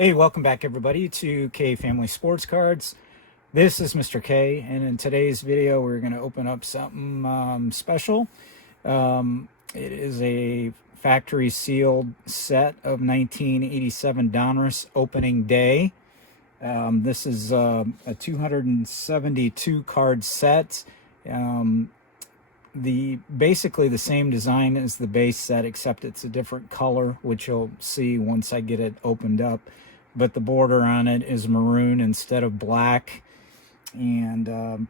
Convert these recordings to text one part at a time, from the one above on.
Hey, welcome back everybody to K Family Sports Cards. This is Mr. K, and in today's video we're going to open up something special. It is a factory sealed set of 1987 Donruss Opening Day. This is a 272 card set. Basically the same design as the base set, except it's a different color, which you'll see once I get it opened up. But the border on it is maroon instead of black, and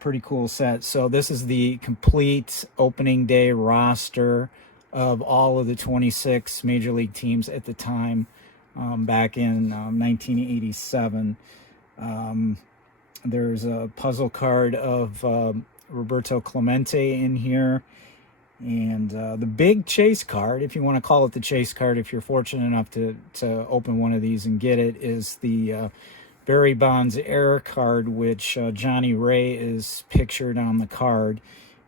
pretty cool set. So this is the complete opening day roster of all of the 26 major league teams at the time, back in 1987. There's a puzzle card of Roberto Clemente in here, and the big chase card, if you want to call it the chase card, if you're fortunate enough to open one of these and get it, is the Barry Bonds Air card, which Johnny Ray is pictured on the card.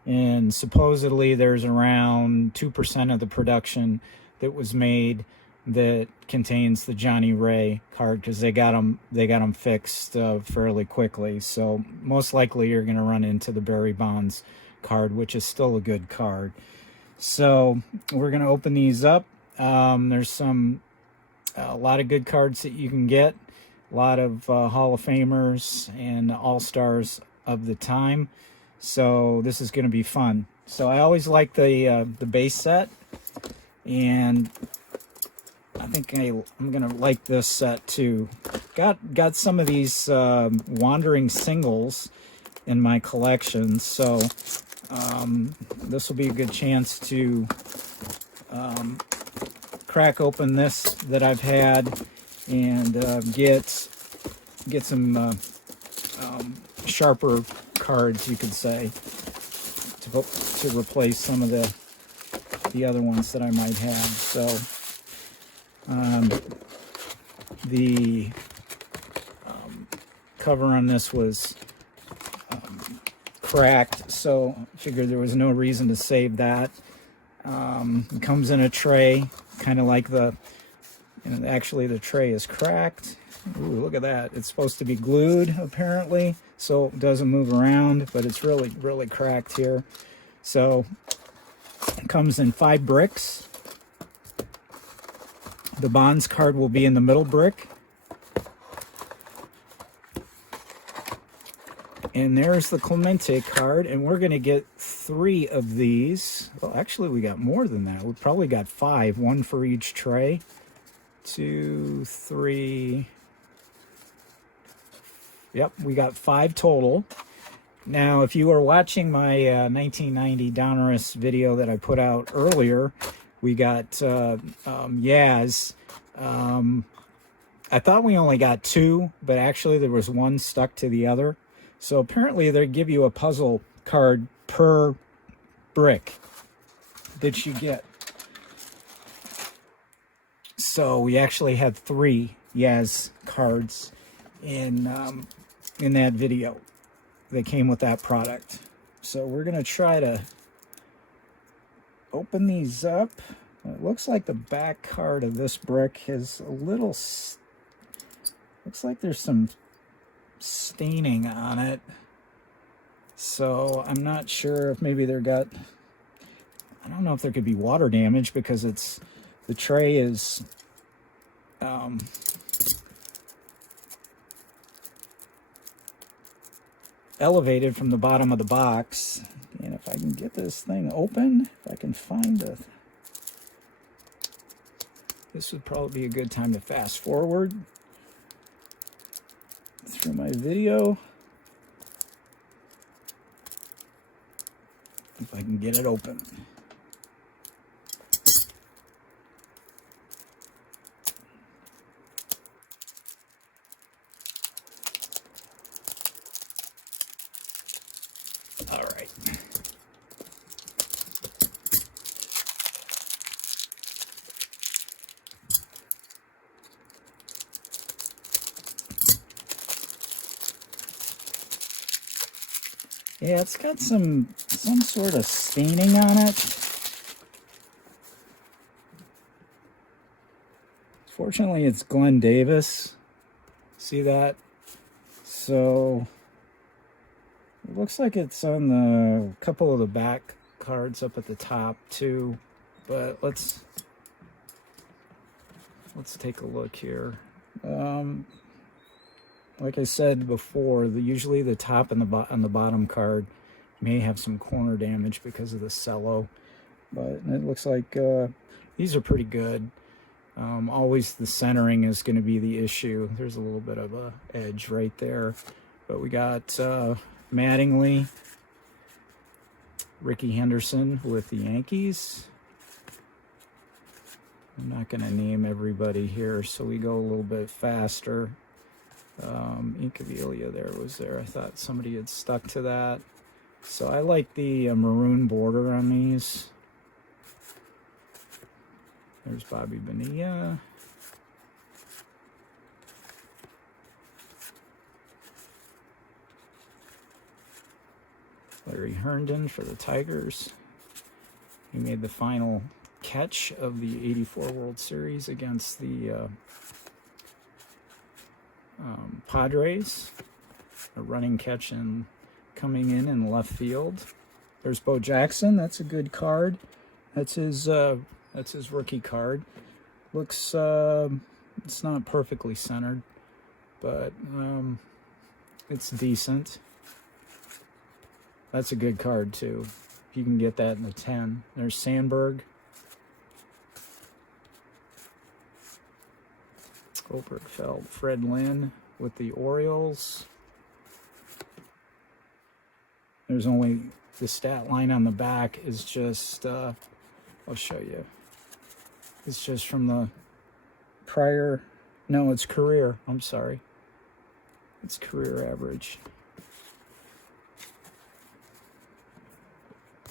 And supposedly there's around 2% of the production that was made that contains the Johnny Ray card, because they got them fixed fairly quickly. So most likely you're going to run into the Barry Bonds card, which is still a good card. So we're going to open these up. There's a lot of good cards that you can get, a lot of Hall of Famers and All-Stars of the time. So this is going to be fun. So I always like the base set, and I think I'm gonna like this set too. Got some of these wandering singles in my collection, so this will be a good chance to crack open this that I've had and get some sharper cards, you could say, to replace some of the other ones that I might have. So the cover on this was cracked, so I figured there was no reason to save that. It comes in a tray, kind of like actually the tray is cracked. Ooh, look at that. It's supposed to be glued, apparently, so it doesn't move around, but it's really cracked here. So it comes in 5 bricks. The Bonds card will be in the middle brick. And there's the Clemente card, and we're going to get 3 of these. Well, actually, we got more than that. We probably got 5, 1 for each tray. 2, 3. Yep, we got 5 total. Now, if you were watching my 1990 Donruss video that I put out earlier, we got Yaz. I thought we only got 2, but actually there was 1 stuck to the other. So apparently they give you a puzzle card per brick that you get. So we actually had 3 Yaz cards in that video that came with that product. So we're going to try to open these up. It looks like the back card of this brick is a little, looks like there's some staining on it. So I'm not sure if maybe I don't know if there could be water damage, because the tray is elevated from the bottom of the box. And if I can get this thing open, if I can find this would probably be a good time to fast forward through my video. If I can get it open. All right. Yeah, it's got some sort of staining on it. As Fortunately, it's Glenn Davis. See that? So it looks like it's on the couple of the back cards up at the top too. But let's take a look here. Like I said before, usually the top and the bottom card may have some corner damage because of the cello, but it looks like these are pretty good. Always the centering is going to be the issue. There's a little bit of a edge right there, but we got Mattingly, Ricky Henderson with the Yankees. I'm not going to name everybody here, so we go a little bit faster. Incaviglia was there. I thought somebody had stuck to that. So I like the maroon border on these. There's Bobby Bonilla. Larry Herndon for the Tigers. He made the final catch of the '84 World Series against the Padres. A running catch and coming in left field. There's Bo Jackson. That's a good card. That's his rookie card. Looks it's not perfectly centered, but it's decent. That's a good card too. You can get that in the 10. There's Sandberg. Obergefell, Fred Lynn with the Orioles. There's only the stat line on the back is just, I'll show you. It's just from the prior, no, it's career. I'm sorry. It's career average.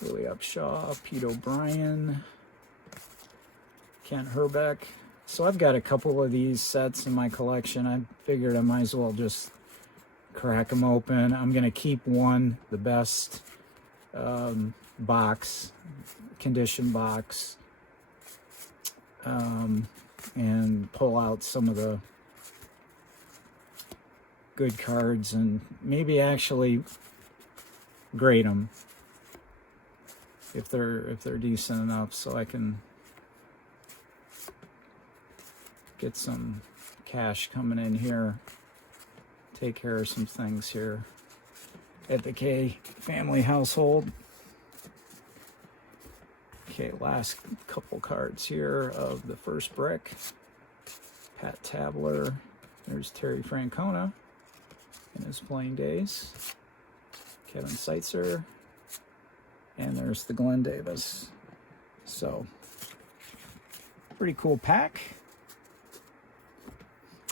Willie Upshaw, Pete O'Brien, Kent Herbeck. So I've got a couple of these sets in my collection. I figured I might as well just crack them open. I'm going to keep one, the best box, condition box, and pull out some of the good cards and maybe actually grade them if they're decent enough, so I can get some cash coming in here, take care of some things here at the K family household. Okay, last couple cards here of the first brick. Pat Tabler. There's Terry Francona in his playing days. Kevin Seitzer. And there's the Glenn Davis. So, pretty cool pack.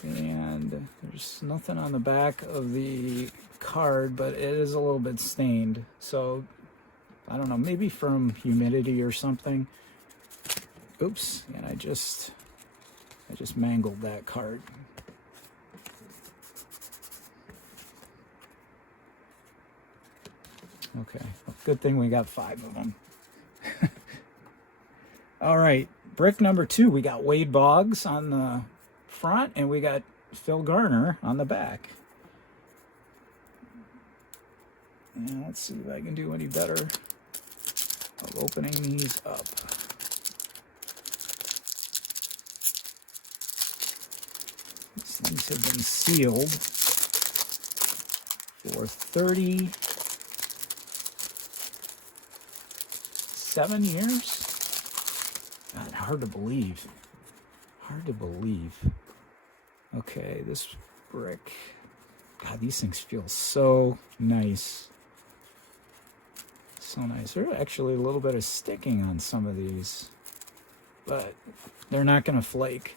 And there's nothing on the back of the card, but it is a little bit stained. So, I don't know, maybe from humidity or something. Oops, and I just mangled that card. Okay, good thing we got 5 of them. All right, brick number 2, we got Wade Boggs on the front, and we got Phil Garner on the back. And let's see if I can do any better of opening these up. These things have been sealed for 37 years. God, hard to believe. Hard to believe. Okay, this brick. God, these things feel so nice. So nice. There's actually a little bit of sticking on some of these, but they're not going to flake.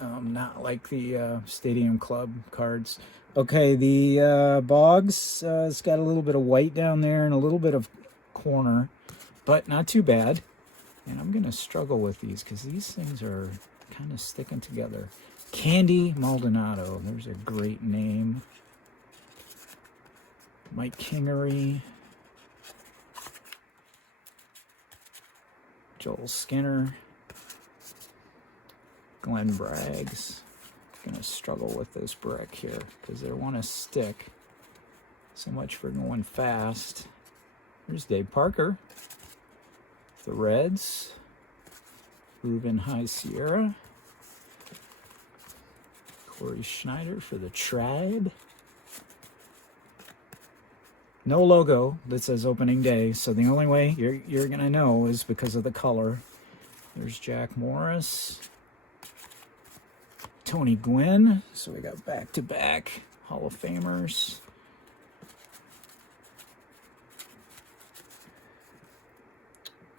Not like the Stadium Club cards. Okay, the Boggs has got a little bit of white down there and a little bit of corner, but not too bad. And I'm going to struggle with these because these things are kind of sticking together. Candy Maldonado. There's a great name. Mike Kingery. Joel Skinner. Glenn Bragg's. Gonna struggle with this brick here because they want to stick. So much for going fast. Here's Dave Parker. The Reds. Ruben High Sierra. Corey Schneider for the Tribe. No logo that says opening day, so the only way you're gonna know is because of the color. There's Jack Morris. Tony Gwynn. So we got back-to-back Hall of Famers.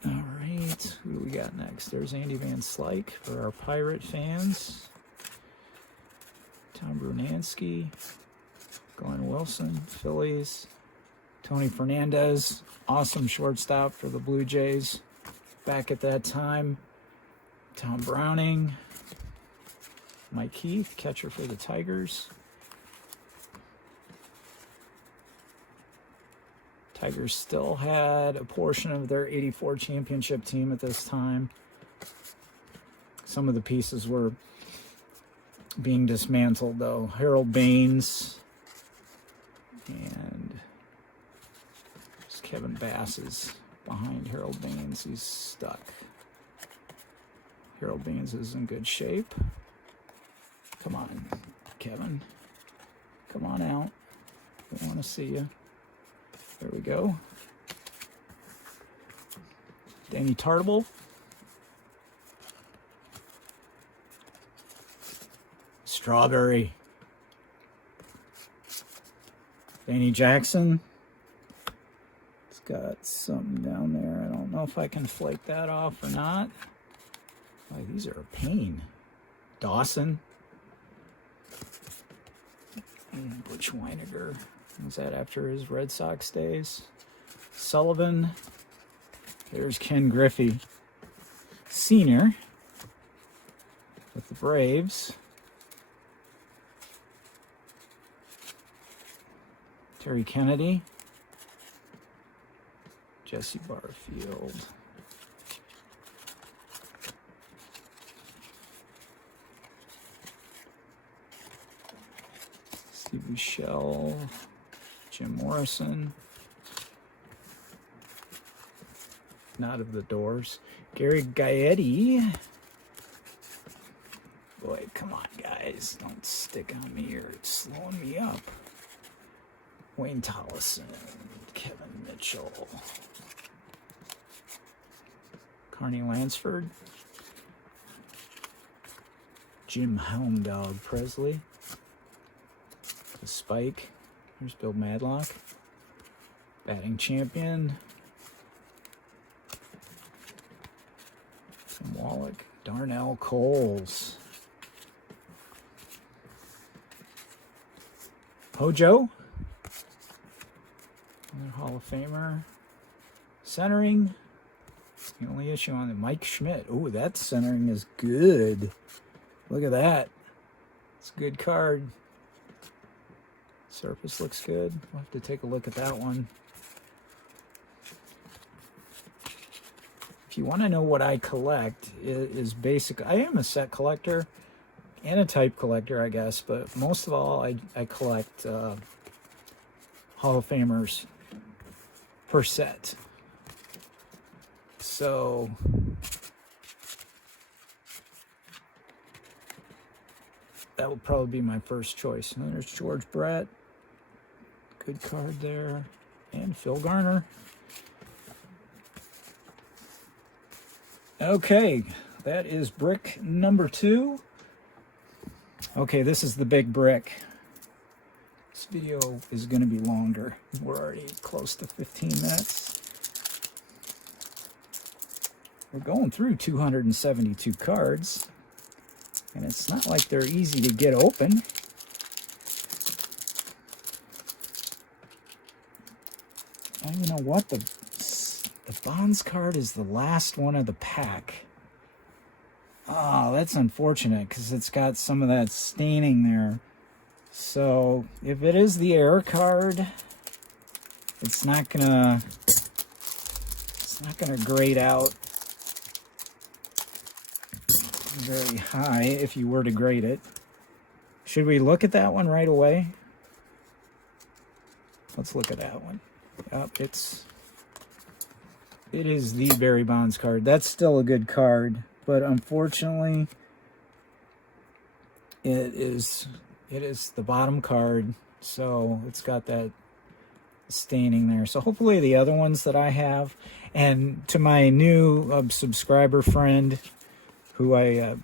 All right, who do we got next? There's Andy Van Slyke for our Pirate fans. Tom Brunansky. Glenn Wilson, Phillies. Tony Fernandez, awesome shortstop for the Blue Jays back at that time. Tom Browning. Mike Heath, catcher for the Tigers. Tigers still had a portion of their '84 championship team at this time. Some of the pieces were being dismantled, though. Harold Baines and Kevin Bass is behind Harold Baines. He's stuck. Harold Baines is in good shape. Come on, Kevin. Come on out. We want to see you. There we go. Danny Tartable. Strawberry. Danny Jackson. It's got something down there. I don't know if I can flake that off or not. Oh, these are a pain. Dawson. And Butch Weiniger. Was that after his Red Sox days? Sullivan. There's Ken Griffey Sr. with the Braves. Terry Kennedy. Jesse Barfield. Steve Buechele. Jim Morrison. Not of the Doors. Gary Gaetti. Boy, come on, guys. Don't stick on me or it's slowing me up. Wayne Tollison. Kevin Mitchell. Carney Lansford. Jim Hound Dog Presley. The Spike. Here's Bill Madlock. Batting champion. Tim Wallach. Darnell Coles. Hojo. Another Hall of Famer. Centering. The only issue on it, Mike Schmidt. Oh, that centering is good. Look at that. It's a good card. Surface looks good. We'll have to take a look at that one. If you want to know what I collect, is basic. I am a set collector and a type collector, I guess, but most of all, I collect Hall of Famers per set. So that would probably be my first choice. And then there's George Brett. Good card there. And Phil Garner. Okay, that is brick number 2. Okay, this is the big brick. This video is going to be longer. We're already close to 15 minutes. We're going through 272 cards. And it's not like they're easy to get open. And you know what? The Bonds card is the last one of the pack. Oh, that's unfortunate because it's got some of that staining there. So if it is the error card, it's not gonna grade out very high if you were to grade it. Should we look at that one right away? Let's look at that one. Yep, it is the Barry Bonds card. That's still a good card, but unfortunately, it is the bottom card, so it's got that staining there. So hopefully the other ones that I have, and to my new subscriber friend, who I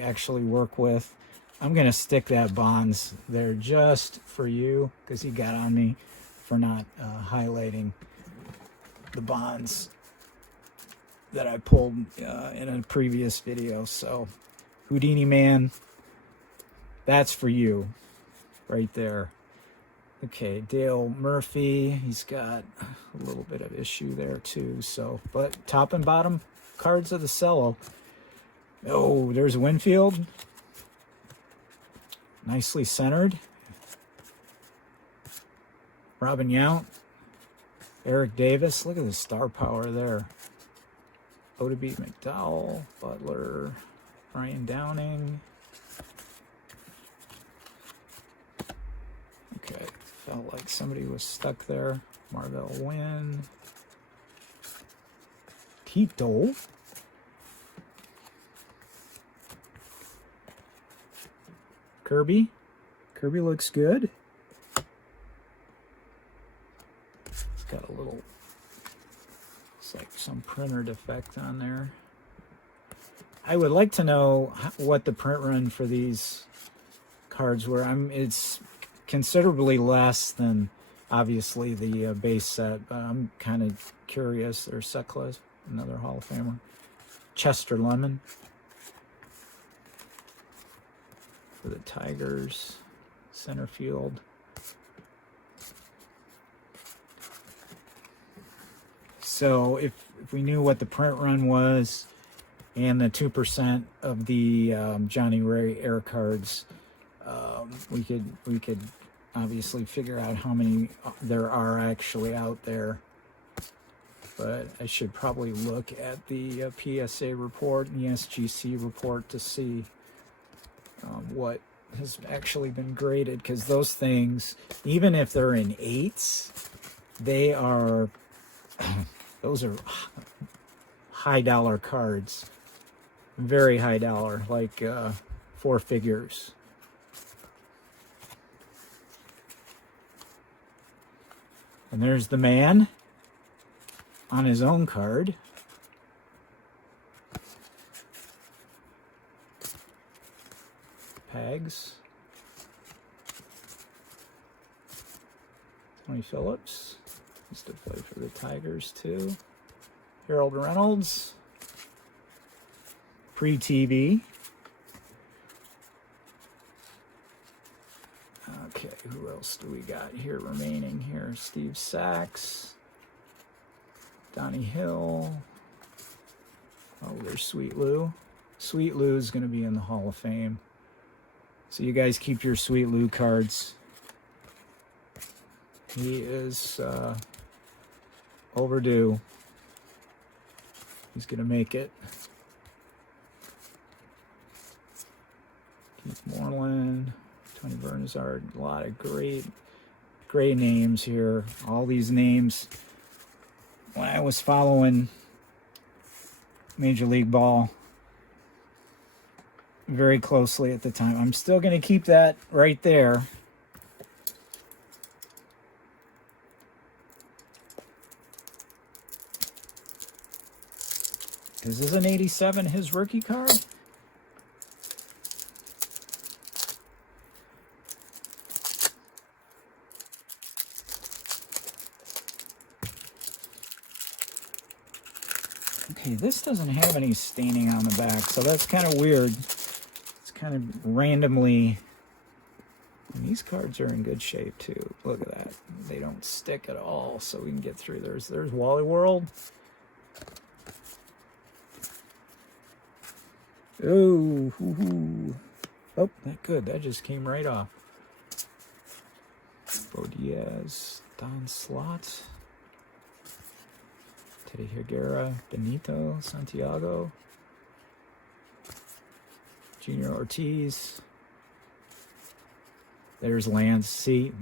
actually work with, I'm gonna stick that Bonds there just for you, because he got on me for not highlighting the Bonds that I pulled in a previous video. So Houdini Man, that's for you right there. Okay, Dale Murphy, he's got a little bit of issue there too. So, but top and bottom cards of the cello. Oh, there's Winfield, nicely centered. Robin Yount, Eric Davis, look at the star power there. Oddibe McDowell, Butler, Brian Downing. Okay, felt like somebody was stuck there. Marvell Wynn. Pete Dole. Kirby. Kirby looks good. It's got a little, it's like some printer defect on there. I would like to know what the print run for these cards were. It's considerably less than obviously the base set, but I'm kind of curious. There's Sutcliffe, another Hall of Famer. Chester Lemon for the Tigers, center field. So if we knew what the print run was and the 2% of the Johnny Ray Air cards, we could obviously figure out how many there are actually out there. But I should probably look at the PSA report and the SGC report to see what has actually been graded, because those things, even if they're in 8s, they are those are high dollar cards, very high dollar, like 4 figures. And there's the man on his own card. Pags. Tony Phillips used to play for the Tigers too. Harold Reynolds. Pre-TV. Okay, who else do we got here remaining here? Steve Sachs. Donnie Hill. Oh, there's Sweet Lou. Sweet Lou is going to be in the Hall of Fame. So you guys keep your Sweet Lou cards. He is overdue. He's going to make it. Keith Moreland, Tony Bernazard, a lot of great names here. All these names, when I was following Major League Ball very closely at the time. I'm still going to keep that right there. Is this an 87, his rookie card? Okay, this doesn't have any staining on the back, so that's kind of weird. It's kind of randomly. And these cards are in good shape too. Look at that. They don't stick at all, so we can get through. There's Wally World. Oh, hoo-hoo. Oh, that good. That just came right off. Bo Diaz, Don Slott, Teddy Higuera, Benito, Santiago, Junior Ortiz. There's Lance. See,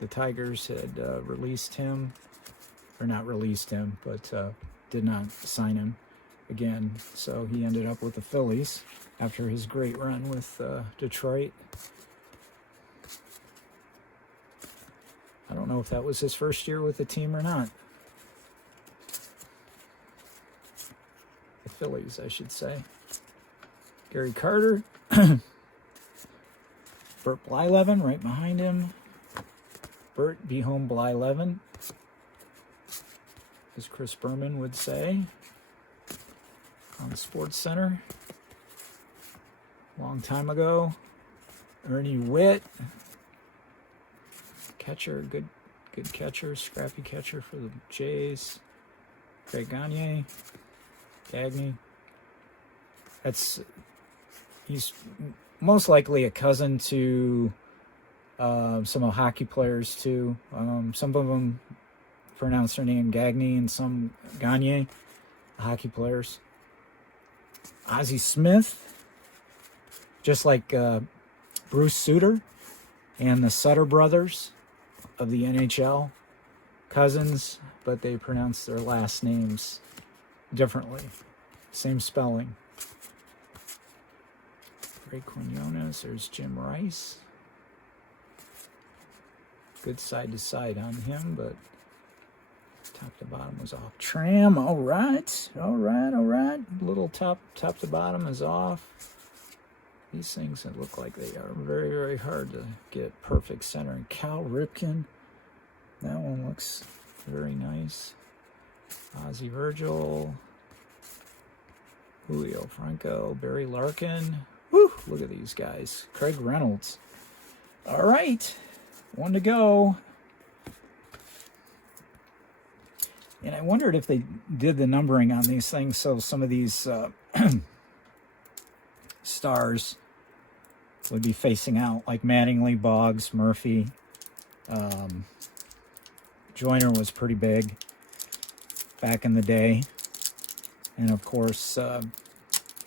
the Tigers had released him, or not released him, but did not sign him again. So he ended up with the Phillies after his great run with Detroit. I don't know if that was his first year with the team or not. The Phillies, I should say. Gary Carter. Bert Blyleven right behind him. Bert be home Blyleven, as Chris Berman would say on the Sports Center. Long time ago. Ernie Witt. Catcher, good catcher, scrappy catcher for the Jays. Craig Gagne. He's most likely a cousin to some of the hockey players too. Some of them pronounce their name Gagne and some Gagne, hockey players. Ozzie Smith, just like Bruce Sutter and the Sutter brothers of the NHL, cousins, but they pronounce their last names differently. Same spelling. Ray Quinones, there's Jim Rice. Good side to side on him, but top to bottom was off. Tram, all right. Little top to bottom is off. These things that look like they are very, very hard to get perfect centering. Cal Ripken, that one looks very nice. Ozzie Virgil, Julio Franco, Barry Larkin. Woo, look at these guys. Craig Reynolds. All right, one to go. And I wondered if they did the numbering on these things so some of these stars would be facing out, like Mattingly, Boggs, Murphy. Joyner was pretty big back in the day. And of course,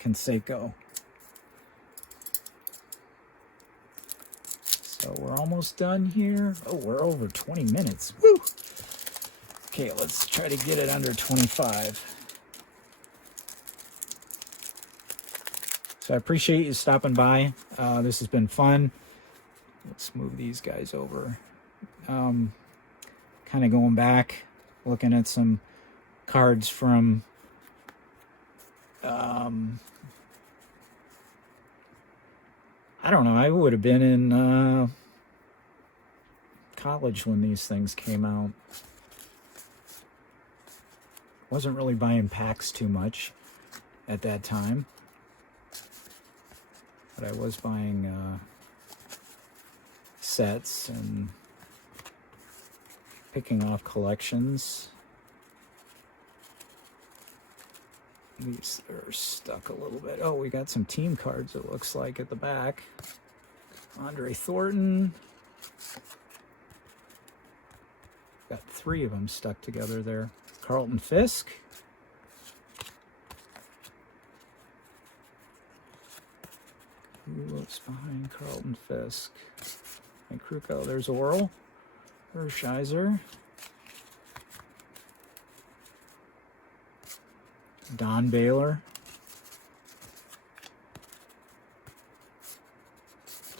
Canseco. So we're almost done here. Oh, we're over 20 minutes. Woo! Okay, let's try to get it under 25. So I appreciate you stopping by. This has been fun. Let's move these guys over. Kind of going back, looking at some cards from I don't know, I would have been in college when these things came out. Wasn't really buying packs too much at that time, but I was buying sets and picking off collections. These are stuck a little bit. Oh, we got some team cards, it looks like, at the back. Andre Thornton. Got 3 of them stuck together there. Carlton Fisk. Who looks behind Carlton Fisk? And Kruko, there's Oral. There's Shizer. Don Baylor.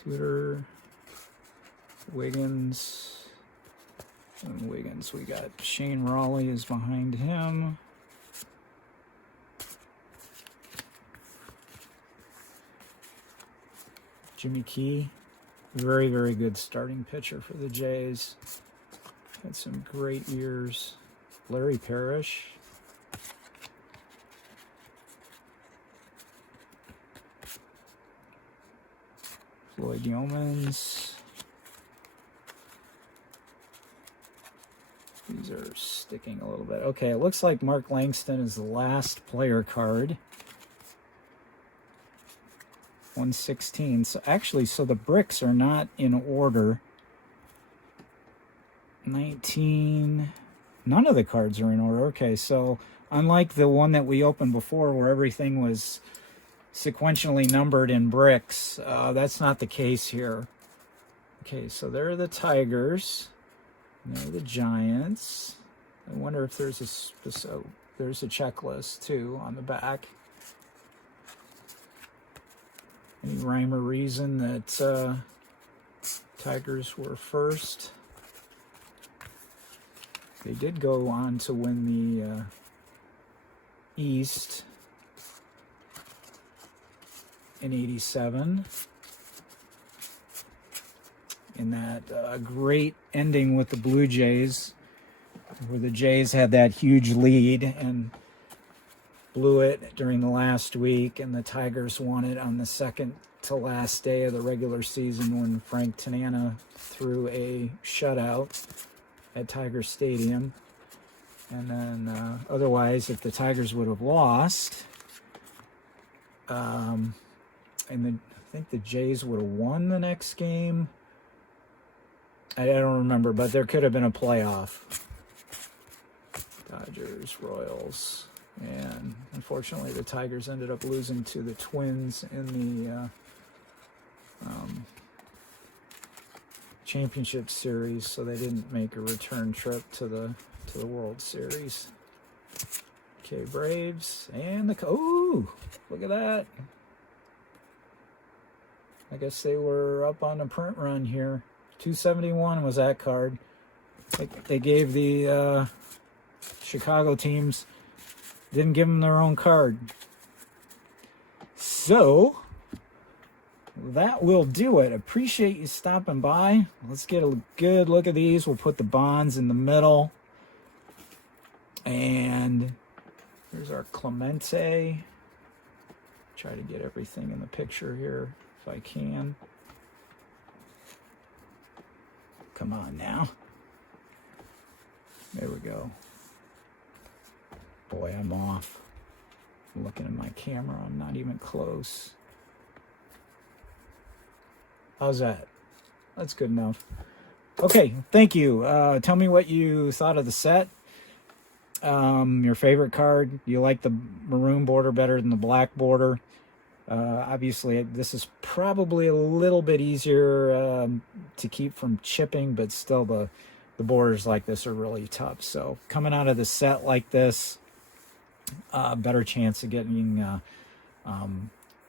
Tudor. Wiggins. And Wiggins, we got Shane Raleigh is behind him. Jimmy Key. Very, very good starting pitcher for the Jays. Had some great years. Larry Parrish. Floyd Yeomans. These are sticking a little bit. Okay, it looks like Mark Langston is the last player card. 116. So actually, so the bricks are not in order. 19. None of the cards are in order. Okay, so unlike the one that we opened before where everything was sequentially numbered in bricks. That's not the case here. Okay, so there are the Tigers. And there are the Giants. I wonder if there's there's a checklist too on the back. Any rhyme or reason that Tigers were first? They did go on to win the East in '87. In that great ending with the Blue Jays, where the Jays had that huge lead and blew it during the last week, and the Tigers won it on the second to last day of the regular season when Frank Tanana threw a shutout at Tiger Stadium. And then otherwise, if the Tigers would have lost, and I think the Jays would have won the next game. I don't remember, but there could have been a playoff. Dodgers, Royals, and unfortunately the Tigers ended up losing to the Twins in the championship series, so they didn't make a return trip to the World Series. Okay, Braves and the ooh, look at that. I guess they were up on the print run here. 271 was that card. They gave the Chicago teams, didn't give them their own card. So that will do it. Appreciate you stopping by. Let's get a good look at these. We'll put the bonds in the middle. And here's our Clemente. Try to get everything in the picture here if I can. Come on now. There we go. Boy, I'm off. I'm looking at my camera. I'm not even close. How's that? That's good enough. Okay, thank you. Tell me what you thought of the set. Your favorite card. You like the maroon border better than the black border? Obviously, this is probably a little bit easier to keep from chipping, but still the borders like this are really tough. So coming out of the set like this, better chance of getting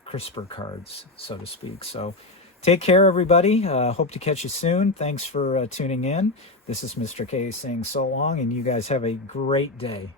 crisper cards, so to speak. So take care, everybody. Hope to catch you soon. Thanks for tuning in. This is Mr. K saying so long, and you guys have a great day.